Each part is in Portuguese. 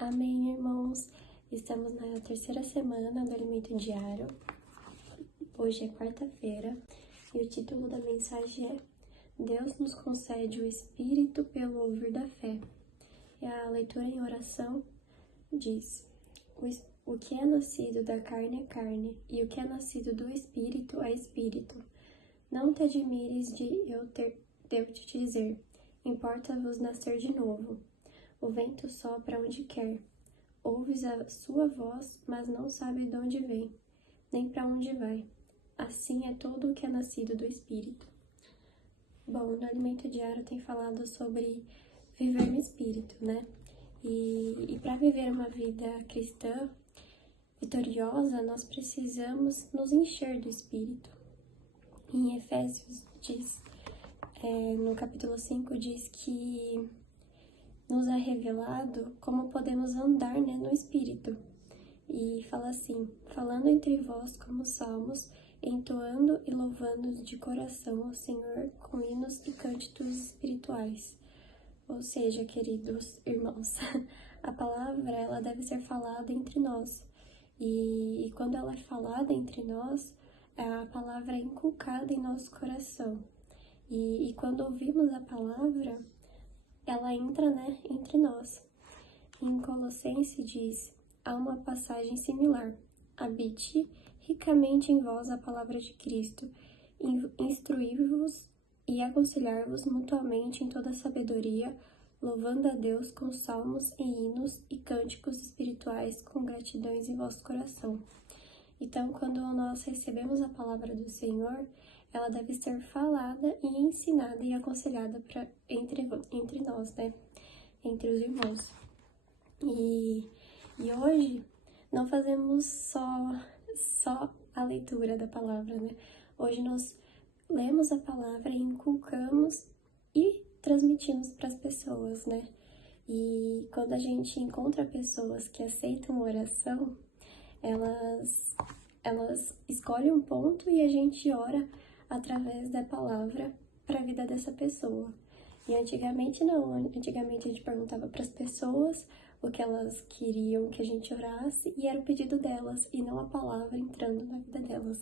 Amém, irmãos! Estamos na terceira semana do Alimento Diário. Hoje é quarta-feira e o título da mensagem é Deus nos concede o Espírito pelo ouvir da fé. E a leitura em oração diz: O que é nascido da carne é carne, e o que é nascido do Espírito é Espírito. Não te admires de eu te dizer, importa-vos nascer de novo. O vento sopra onde quer. Ouves a sua voz, mas não sabe de onde vem, nem para onde vai. Assim é todo o que é nascido do Espírito. Bom, no Alimento Diário tem falado sobre viver no Espírito, né? E para viver uma vida cristã vitoriosa, nós precisamos nos encher do Espírito. Em Efésios no capítulo 5, diz que nos é revelado como podemos andar, no Espírito. E fala assim: falando entre vós como salmos, entoando e louvando de coração ao Senhor com hinos e cânticos espirituais. Ou seja, queridos irmãos, a palavra ela deve ser falada entre nós. E quando ela é falada entre nós, a palavra é inculcada em nosso coração. E quando ouvimos a palavra, ela entra, entre nós. Em Colossenses diz, há uma passagem similar. Habite ricamente em vós a palavra de Cristo, instruí-vos e aconselhar-vos mutuamente em toda sabedoria, louvando a Deus com salmos e hinos e cânticos espirituais com gratidões em vosso coração. Então, quando nós recebemos a palavra do Senhor, ela deve ser falada e ensinada e aconselhada entre nós, entre os irmãos. E hoje não fazemos só a leitura da palavra, Hoje nós lemos a palavra e inculcamos e transmitimos para as pessoas, E quando a gente encontra pessoas que aceitam oração, elas escolhem um ponto e a gente ora através da palavra para a vida dessa pessoa. E antigamente não, antigamente a gente perguntava para as pessoas o que elas queriam que a gente orasse e era o pedido delas e não a palavra entrando na vida delas,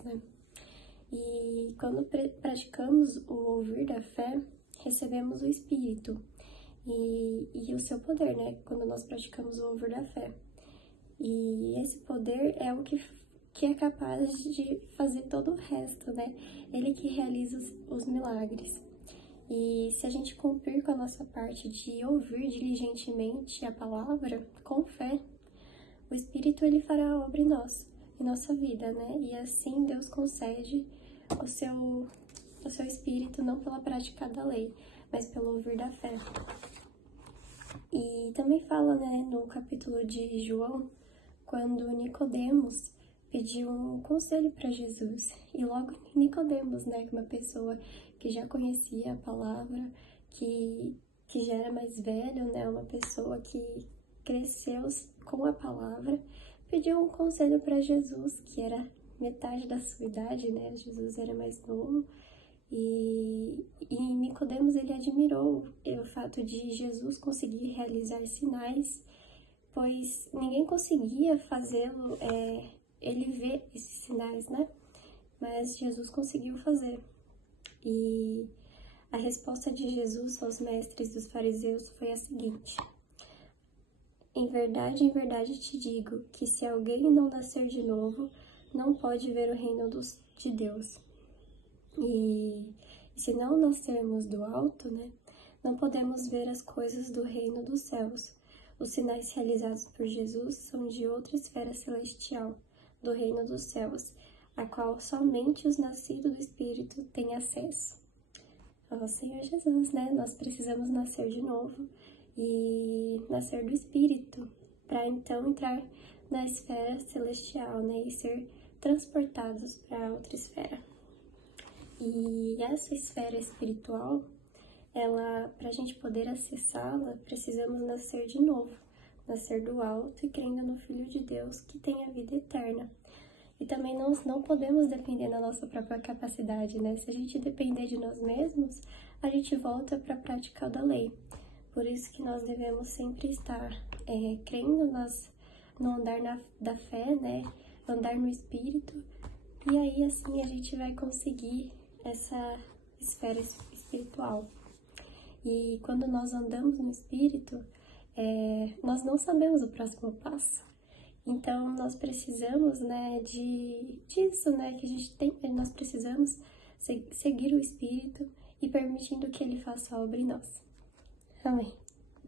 E quando praticamos o ouvir da fé, recebemos o Espírito e o seu poder, quando nós praticamos o ouvir da fé. E esse poder é o que é capaz de fazer todo o resto, Ele que realiza os milagres. E se a gente cumprir com a nossa parte de ouvir diligentemente a palavra, com fé, o Espírito ele fará a obra em nossa vida, E assim Deus concede o seu Espírito não pela prática da lei, mas pelo ouvir da fé. E também fala, no capítulo de João, quando Nicodemos pediu um conselho para Jesus. E logo Nicodemos, uma pessoa que já conhecia a palavra, que já era mais velho, uma pessoa que cresceu com a palavra, pediu um conselho para Jesus, que era metade da sua idade, Jesus era mais novo. E Nicodemos, ele admirou o fato de Jesus conseguir realizar sinais, pois ninguém conseguia fazê-lo, ele ver esses sinais, Mas Jesus conseguiu fazer. E a resposta de Jesus aos mestres dos fariseus foi a seguinte: em verdade te digo que se alguém não nascer de novo, não pode ver o reino de Deus. E se não nascermos do alto, não podemos ver as coisas do reino dos céus. Os sinais realizados por Jesus são de outra esfera celestial, do reino dos céus, a qual somente os nascidos do Espírito têm acesso. Ó Senhor Jesus, Nós precisamos nascer de novo e nascer do Espírito, para então entrar na esfera celestial, e ser transportados para outra esfera. E essa esfera espiritual, para a gente poder acessá-la, precisamos nascer de novo, nascer do alto e crendo no Filho de Deus que tem a vida eterna. E também nós não podemos depender da nossa própria capacidade, Se a gente depender de nós mesmos, a gente volta para a prática da lei. Por isso que nós devemos sempre estar crendo no andar da fé, né? Andar no Espírito. E aí, assim, a gente vai conseguir essa esfera espiritual. E quando nós andamos no Espírito, nós não sabemos o próximo passo. Então, nós precisamos, né, disso, né, que a gente tem, nós precisamos seguir o Espírito e permitindo que Ele faça a obra em nós. Amém.